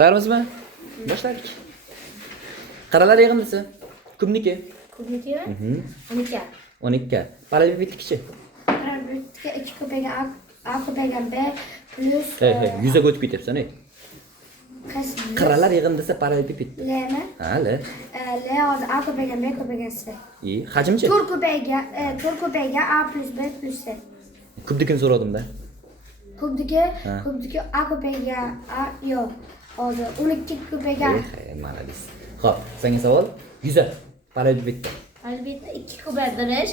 Tayyormizmi? Boshladik. Qaralar yig'indisi. Kubniki. Kubnikimi? 12. 12. Parallelipipednikichi. Parallelipipedga 2 ko'paygan a ko'paygan b plus Hey, yuzaga o'tib ketyapsan, ey. qaysi? Qaralar yig'indisi parallelipiped. Lmi? Ha, L. L hozir a ko'paygan b ko'paygan c. Hajmchi? 4 ko'paygan a plus b plus c. Kubnikini so'radim-da. Kubniki a ko'paygan a yo'q. Hozir 12 ko'paygan. Malades. Xo'p, senga savol. Yuza parallelipipedda. Albatta 2 ko'paytirish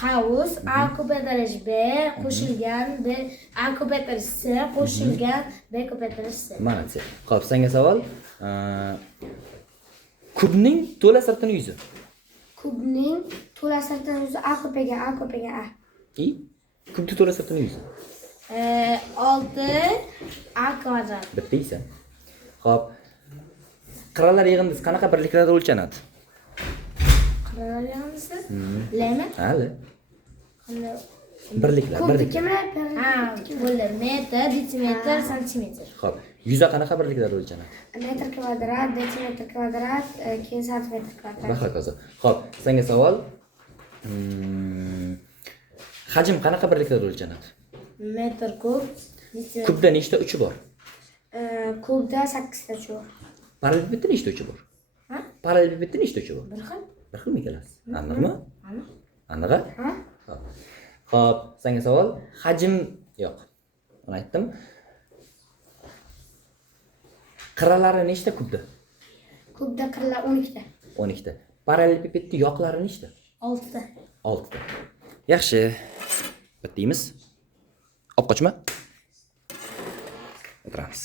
qavs a ko'paytirish b qo'shilgan b a ko'paytirish c qo'shilgan b ko'paytirish c. Malades. Xo'p, senga savol. Kubning to'la sirtini yuzi. Kubning to'la sirtini yuzi a ko'paygan a. Kubning to'la sirtini yuzi. 6 a kvadrat. Bitta esa. Xo'p. Qiralar yig'indisi qanaqa birliklarda o'lchanadi? Qiralar yig'indisi? Lmi? Ha, L. Birliklar. Kubnikimi? Ha, bo'ldi. Metr, detsimetr, santimetr. Xo'p. Yuza qanaqa birliklarda o'lchanadi? Metr kvadrat, detsimetr kvadrat, keyin santimetr kvadrat. Va hokazo. Xo'p, senga savol. Hajm qanaqa birliklarda o'lchanadi? Metr kub, detsimetr. Kubda nechta uchi bor? Kubda 8 ta uchi bor. Parallelipipedda nechta uchi bor? Ha? Parallelipipedda nechta uchi bor? Bir xil. Bir xilmi ikkalasi? Aniqmi? Aniq. Aniq-a? Ha? Xo'p, senga savol. Hajm yo'q. Mana aytdim. Qiralari nechta kubda? Kubda qirlar 12 ta. 12 ta. Parallelipipedda yoqlari nechta? 6 ta. 6 ta. Yaxshi. Bittaymiz. Olib qochma. O'tiramiz.